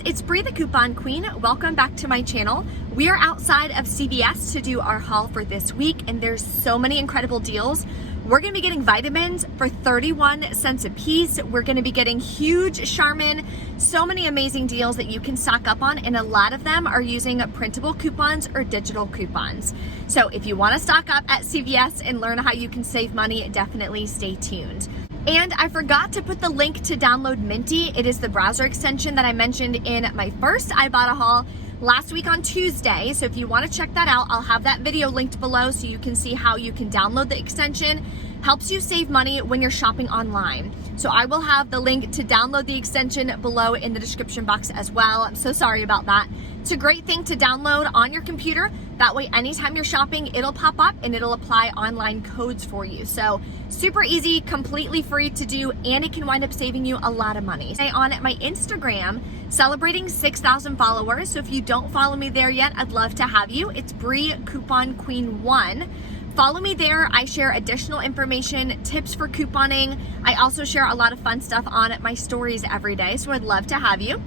guys, it's Bree the Coupon Queen. Welcome back to my channel. We are outside of CVS to do our haul for this week, and there's so many incredible deals. We're gonna be getting vitamins for 31 cents a piece. We're gonna be getting huge Charmin, so many amazing deals that you can stock up on, and a lot of them are using printable coupons or digital coupons. So if you wanna stock up at CVS and learn how you can save money, definitely stay tuned. And I forgot to put the link to download Minty. It is the browser extension that I mentioned in my first Ibotta haul last week on Tuesday. So if you want to check that out, I'll have that video linked below so you can see how you can download the extension. Helps you save money when you're shopping online. So I will have the link to download the extension below in the description box as well. I'm so sorry about that. It's a great thing to download on your computer. That way, anytime you're shopping, it'll pop up and it'll apply online codes for you. So super easy, completely free to do, and it can wind up saving you a lot of money. Today on my Instagram, celebrating 6,000 followers. So if you don't follow me there yet, I'd love to have you. It's Bree Coupon Queen 1. Follow me there. I share additional information, tips for couponing. I also share a lot of fun stuff on my stories every day, so I'd love to have you.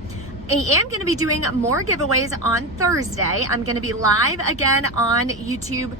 I am going to be doing more giveaways on Thursday. I'm going to be live again on YouTube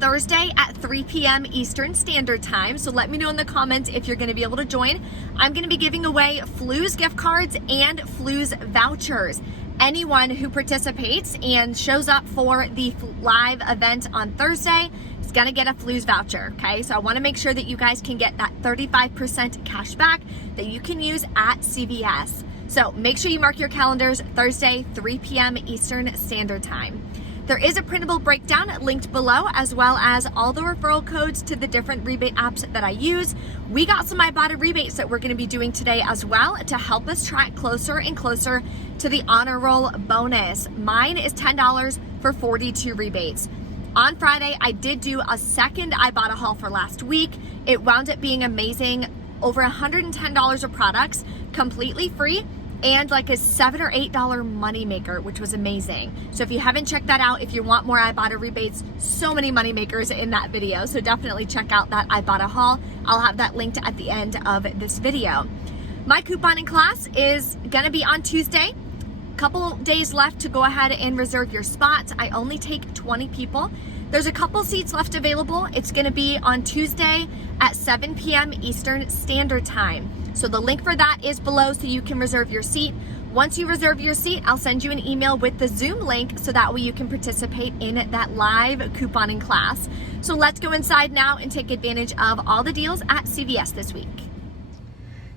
Thursday at 3 p.m. Eastern Standard Time. So let me know in the comments if you're going to be able to join. I'm going to be giving away Flu's gift cards and Flu's vouchers. Anyone who participates and shows up for the live event on Thursday is going to get a Flu's voucher, okay? So I want to make sure that you guys can get that 35% cash back that you can use at CVS. So make sure you mark your calendars Thursday, 3 p.m. Eastern Standard Time. There is a printable breakdown linked below, as well as all the referral codes to the different rebate apps that I use. We got some Ibotta rebates that we're going to be doing today as well to help us track closer and closer to the honor roll bonus. Mine is $10 for 42 rebates. On Friday, I did do a second Ibotta haul for last week. It wound up being amazing. Over $110 of products, completely free, and like a $7 or $8 money maker, which was amazing. So if you haven't checked that out, if you want more Ibotta rebates, so many money makers in that video. So definitely check out that Ibotta haul. I'll have that linked at the end of this video. My couponing class is gonna be on Tuesday. Couple days left to go ahead and reserve your spots. I only take 20 people. There's a couple seats left available. It's gonna be on Tuesday at 7 p.m. Eastern Standard Time. So the link for that is below so you can reserve your seat. Once you reserve your seat, I'll send you an email with the Zoom link so that way you can participate in that live couponing class. So let's go inside now and take advantage of all the deals at CVS this week.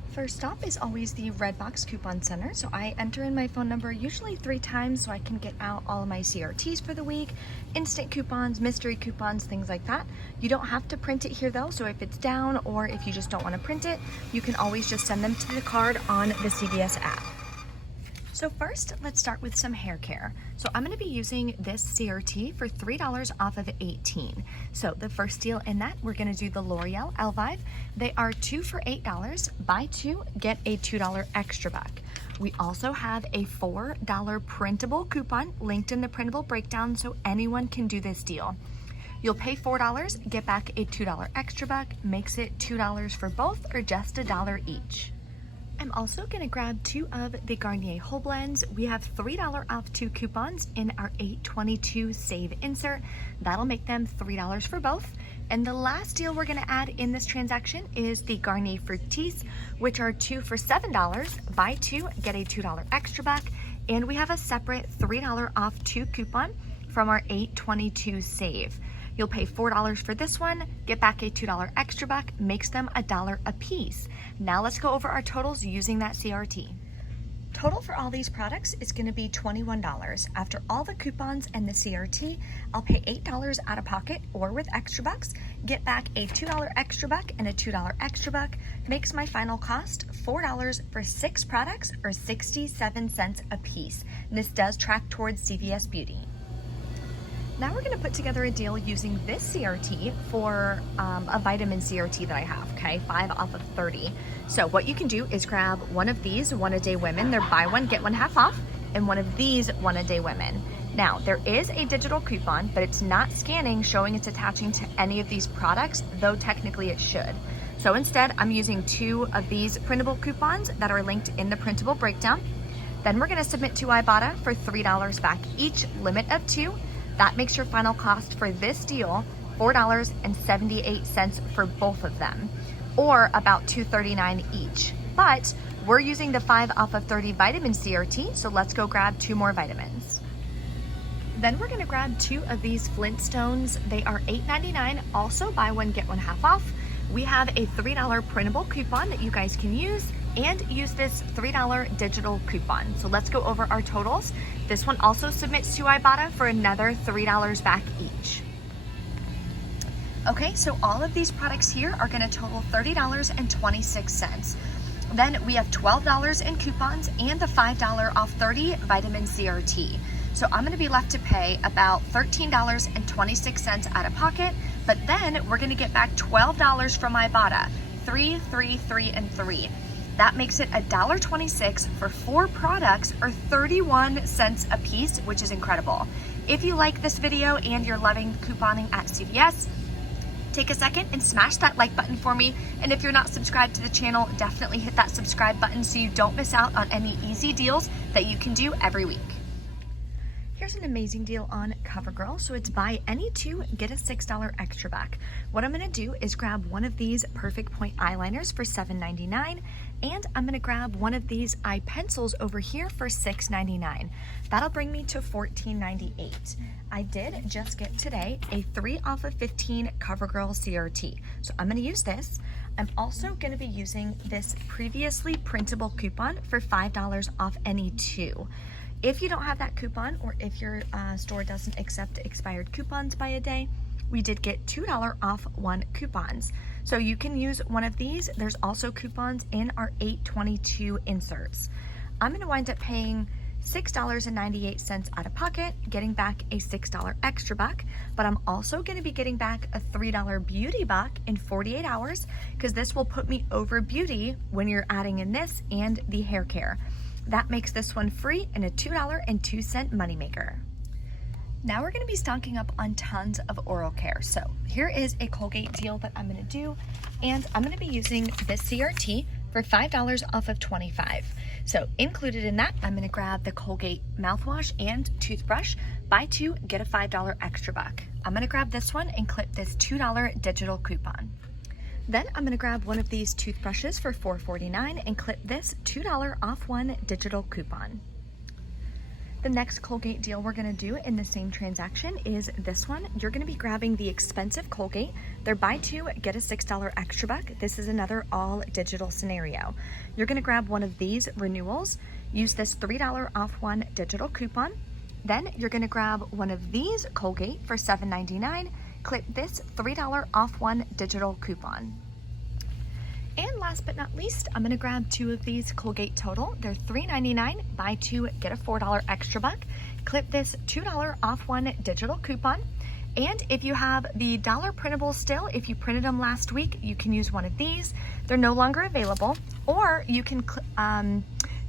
First stop is always the Redbox Coupon Center. So I enter in my phone number usually 3 times so I can get out all of my CRTs for the week, instant coupons, mystery coupons, things like that. You don't have to print it here though. So if it's down or if you just don't want to print it, you can always just send them to the card on the CVS app. So first, let's start with some hair care. So I'm gonna be using this CRT for $3 off of 18. So the first deal in that, we're gonna do the L'Oreal Elvive. They are 2 for $8. Buy 2, get a $2 extra buck. We also have a $4 printable coupon linked in the printable breakdown so anyone can do this deal. You'll pay $4, get back a $2 extra buck, makes it $2 for both or just $1 each. I'm also gonna grab 2 of the Garnier Whole Blends. We have $3 off 2 coupons in our 8/22 save insert. That'll make them $3 for both. And the last deal we're gonna add in this transaction is the Garnier Fructis, which are 2 for $7. Buy 2, get a $2 extra buck. And we have a separate $3 off 2 coupon from our 8/22 save. You'll pay $4 for this one, get back a $2 extra buck, makes them $1 a piece. Now let's go over our totals using that CRT. Total for all these products is gonna be $21. After all the coupons and the CRT, I'll pay $8 out of pocket or with extra bucks, get back a $2 extra buck and a $2 extra buck, makes my final cost $4 for 6 products or 67 cents a piece. And this does track towards CVS Beauty. Now we're gonna put together a deal using this CRT for a vitamin CRT that I have, okay? 5 off of 30. So what you can do is grab one of these One A Day Women. They're buy one, get one half off, and one of these One A Day Women. Now, there is a digital coupon, but it's not scanning showing it's attaching to any of these products, though technically it should. So instead, I'm using 2 of these printable coupons that are linked in the printable breakdown. Then we're gonna submit to Ibotta for $3 back each, limit of 2. That makes your final cost for this deal $4.78 for both of them, or about $2.39 each. But we're using the 5 off of 30 vitamin CRT, so let's go grab 2 more vitamins. Then we're gonna grab 2 of these Flintstones. They are $8.99, also buy one, get one half off. We have a $3 printable coupon that you guys can use, and use this $3 digital coupon. So let's go over our totals. This one also submits to Ibotta for another $3 back each. Okay, so all of these products here are gonna total $30.26. Then we have $12 in coupons and the $5 off 30 vitamin CRT. So I'm gonna be left to pay about $13.26 out of pocket, but then we're gonna get back $12 from Ibotta, 3, 3, 3, and 3. That makes it $1.26 for 4 products, or 31 cents a piece, which is incredible. If you like this video and you're loving couponing at CVS, take a second and smash that like button for me. And if you're not subscribed to the channel, definitely hit that subscribe button so you don't miss out on any easy deals that you can do every week. Here's an amazing deal on Covergirl. So it's buy any 2, get a $6 extra back. What I'm gonna do is grab one of these Perfect Point eyeliners for $7.99, and I'm gonna grab one of these eye pencils over here for $6.99. That'll bring me to $14.98. I did just get today a 3 off of 15 Covergirl CRT. So I'm gonna use this. I'm also gonna be using this previously printable coupon for $5 off any 2. If you don't have that coupon, or if your store doesn't accept expired coupons by a day, we did get $2 off 1 coupons. So you can use one of these. There's also coupons in our 8/22 inserts. I'm gonna wind up paying $6.98 out of pocket, getting back a $6 extra buck, but I'm also gonna be getting back a $3 beauty buck in 48 hours, because this will put me over beauty when you're adding in this and the hair care. That makes this one free and a $2.02 moneymaker. Now we're gonna be stocking up on tons of oral care. So here is a Colgate deal that I'm gonna do, and I'm gonna be using this CRT for $5 off of 25. So included in that, I'm gonna grab the Colgate mouthwash and toothbrush. Buy 2, get a $5 extra buck. I'm gonna grab this one and clip this $2 digital coupon. Then I'm gonna grab one of these toothbrushes for $4.49 and clip this $2 off 1 digital coupon. The next Colgate deal we're gonna do in the same transaction is this one. You're gonna be grabbing the expensive Colgate. They're buy 2, get a $6 extra buck. This is another all digital scenario. You're gonna grab one of these renewals, use this $3 off 1 digital coupon. Then you're gonna grab one of these Colgate for $7.99, clip this $3 off 1 digital coupon. And last but not least, I'm gonna grab 2 of these Colgate Total. They're $3.99, buy 2, get a $4 extra buck. Clip this $2 off 1 digital coupon. And if you have the dollar printable still, if you printed them last week, you can use one of these. They're no longer available, or you can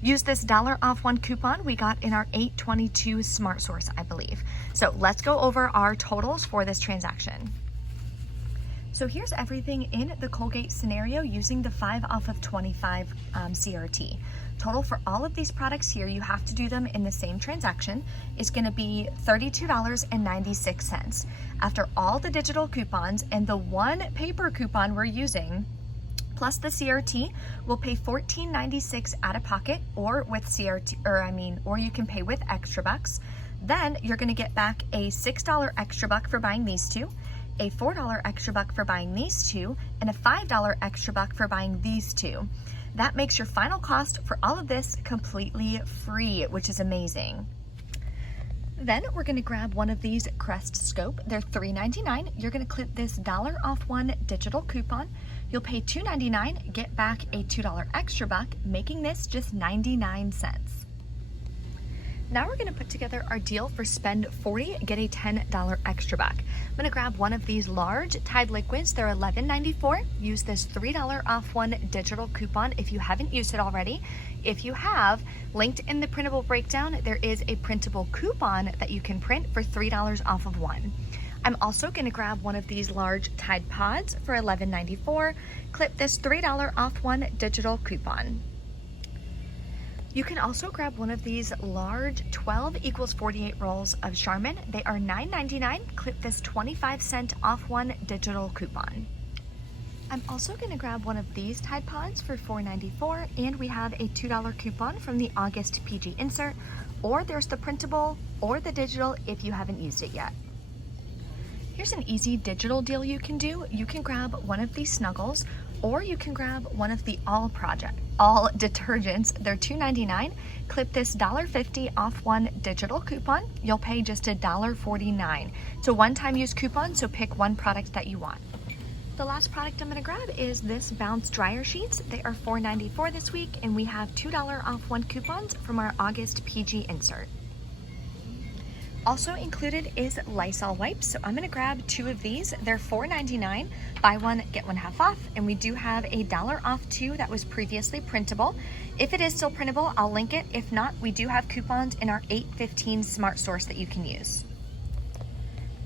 use this $1 off 1 coupon we got in our 8/22 Smart Source, I believe. So let's go over our totals for this transaction. So here's everything in the Colgate scenario using the 5 off of 25 CRT. Total for all of these products here, you have to do them in the same transaction, is gonna be $32.96. After all the digital coupons and the 1 paper coupon we're using, plus the CRT, we'll pay $14.96 out of pocket, or with CRT, or you can pay with extra bucks. Then you're gonna get back a $6 extra buck for buying these 2, a $4 extra buck for buying these 2, and a $5 extra buck for buying these 2. That makes your final cost for all of this completely free, which is amazing. Then we're gonna grab one of these Crest Scope. They're $3.99. You're gonna clip this $1 off 1 digital coupon. You'll pay $2.99, get back a $2 extra buck, making this just 99 cents. Now we're gonna put together our deal for spend 40, get a $10 extra buck. I'm gonna grab one of these large Tide liquids. They're $11.94. Use this $3 off 1 digital coupon if you haven't used it already. If you have, linked in the printable breakdown, there is a printable coupon that you can print for $3 off of 1. I'm also gonna grab one of these large Tide Pods for $11.94. Clip this $3 off 1 digital coupon. You can also grab one of these large 12 equals 48 rolls of Charmin. They are $9.99. Clip this 25-cent off one digital coupon. I'm also going to grab one of these Tide Pods for $4.94, and we have a $2 coupon from the August PG insert, or there's the printable or the digital if you haven't used it yet. Here's an easy digital deal you can do. You can grab one of these Snuggles, or you can grab one of the all detergents. They're $2.99. Clip this $1.50 off one digital coupon. You'll pay just $1.49. It's a one-time use coupon, so pick one product that you want. The last product I'm going to grab is this Bounce dryer sheets. They are $4.94 this week, and we have $2 off one coupons from our August PG insert. Also included is Lysol wipes, so I'm going to grab 2 of these. They're $4.99, buy one, get one half off, and we do have a $1 off 2 that was previously printable. If it is still printable, I'll link it. If not, we do have coupons in our 8/15 Smart Source that you can use.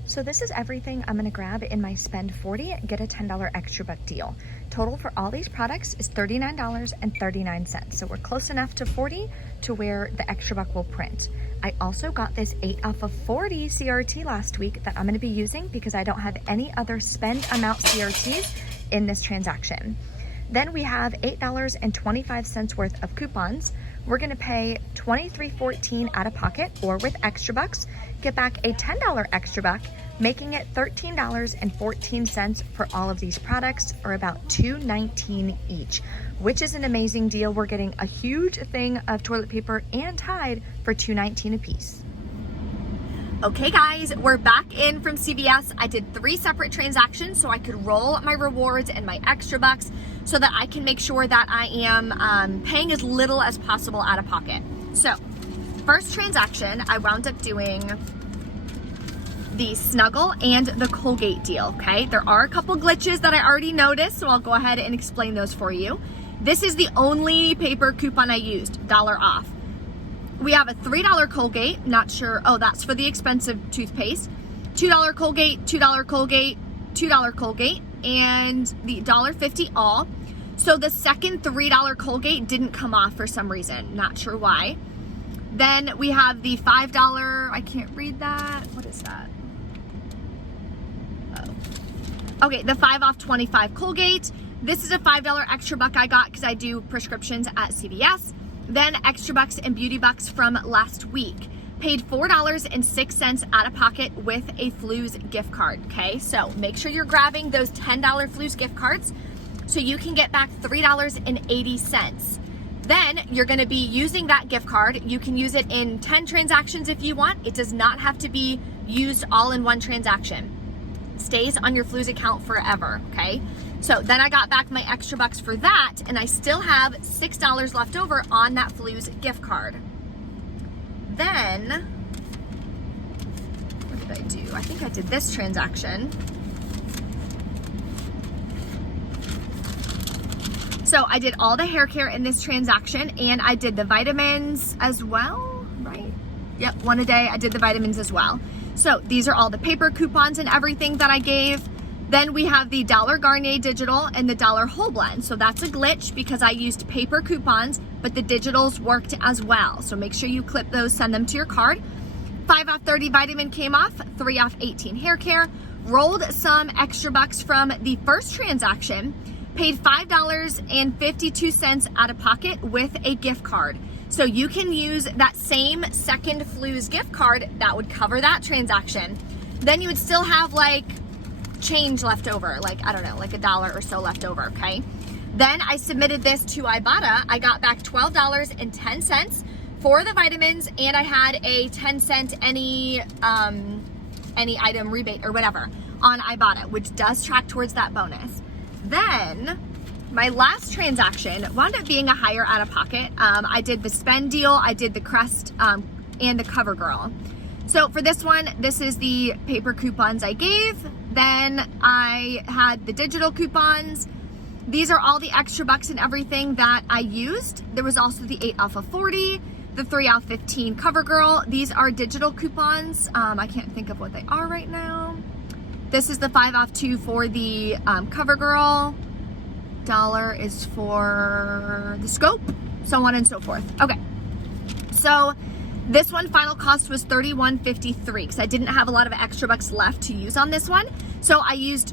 So this is everything I'm going to grab in my spend 40, get a $10 extra buck deal. Total for all these products is $39.39. So we're close enough to 40 to where the extra buck will print. I also got this 8 off of 40 CRT last week that I'm going to be using because I don't have any other spend amount CRTs in this transaction. Then we have $8.25 worth of coupons. We're going to pay $23.14 out of pocket or with extra bucks, get back a $10 extra buck, making it $13.14 for all of these products, or about $2.19 each, which is an amazing deal. We're getting a huge thing of toilet paper and Tide for $2.19 a piece. Okay guys, we're back in from CVS. I did 3 separate transactions so I could roll my rewards and my extra bucks so that I can make sure that I am paying as little as possible out of pocket. So, first transaction, I wound up doing the Snuggle and the Colgate deal, okay? There are a couple glitches that I already noticed, so I'll go ahead and explain those for you. This is the only paper coupon I used, $1 off. We have a $3 Colgate, not sure, oh, that's for the expensive toothpaste. $2 Colgate, $2 Colgate, $2 Colgate, and the $1.50 all. So the second $3 Colgate didn't come off for some reason, not sure why. Then we have the $5, I can't read that, what is that? Oh. Okay, the 5 off 25 Colgate. This is a $5 extra buck I got because I do prescriptions at CVS. Then extra bucks and beauty bucks from last week. Paid $4.06 out of pocket with a Flu's gift card, okay? So make sure you're grabbing those $10 Flu's gift cards so you can get back $3.80. Then you're gonna be using that gift card. You can use it in 10 transactions if you want. It does not have to be used all in one transaction. It stays on your Flu's account forever, okay? So then I got back my extra bucks for that, and I still have $6 left over on that Flu's gift card. Then, what did I do? I think I did this transaction. So I did all the hair care in this transaction, and I did the vitamins as well, right? Yep, one a day. I did the vitamins as well. So these are all the paper coupons and everything that I gave. Then we have the $1 Garnier Digital and the $1 Whole Blend. So that's a glitch because I used paper coupons, but the digitals worked as well. So make sure you clip those, send them to your card. 5 off 30 vitamin came off, 3 off 18 hair care. Rolled some extra bucks from the first transaction, paid $5.52 out of pocket with a gift card. So you can use that same second Flu's gift card that would cover that transaction. Then you would still have like change left over, like, I don't know, like $1 or so left over, okay? Then I submitted this to Ibotta. I got back $12.10 for the vitamins, and I had a 10-cent any item rebate or whatever on Ibotta, which does track towards that bonus. Then my last transaction wound up being a higher out of pocket. I did the spend deal, I did the Crest and the Covergirl. So for this one, this is the paper coupons I gave. Then I had the digital coupons. These are all the extra bucks and everything that I used. There was also the 8 off of 40, the 3 off 15 Covergirl. These are digital coupons. I can't think of what they are right now. This is the 5 off 2 for the Covergirl. $1 is for the Scope, so on and so forth. Okay, So this one final cost was $31.53 because I didn't have a lot of extra bucks left to use on this one. So I used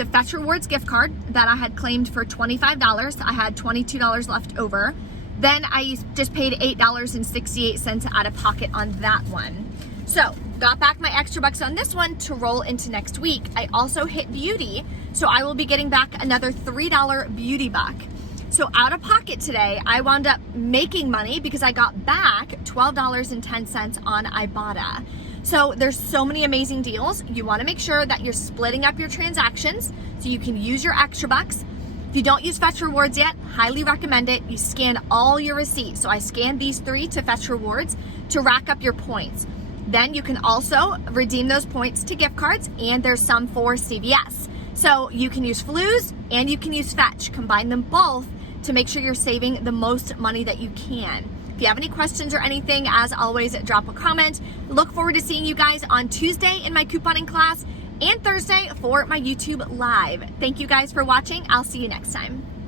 a Fetch Rewards gift card that I had claimed for $25. I had $22 left over. Then I just paid $8.68 out of pocket on that one. So got back my extra bucks on this one to roll into next week. I also hit beauty, so I will be getting back another $3 beauty buck. So out of pocket today, I wound up making money because I got back $12.10 on Ibotta. So there's so many amazing deals. You want to make sure that you're splitting up your transactions so you can use your extra bucks. If you don't use Fetch Rewards yet, highly recommend it. You scan all your receipts. So I scanned these 3 to Fetch Rewards to rack up your points. Then you can also redeem those points to gift cards, and there's some for CVS. So you can use Flues and you can use Fetch. Combine them both to make sure you're saving the most money that you can. If you have any questions or anything, as always, drop a comment. Look forward to seeing you guys on Tuesday in my couponing class and Thursday for my YouTube Live. Thank you guys for watching. I'll see you next time.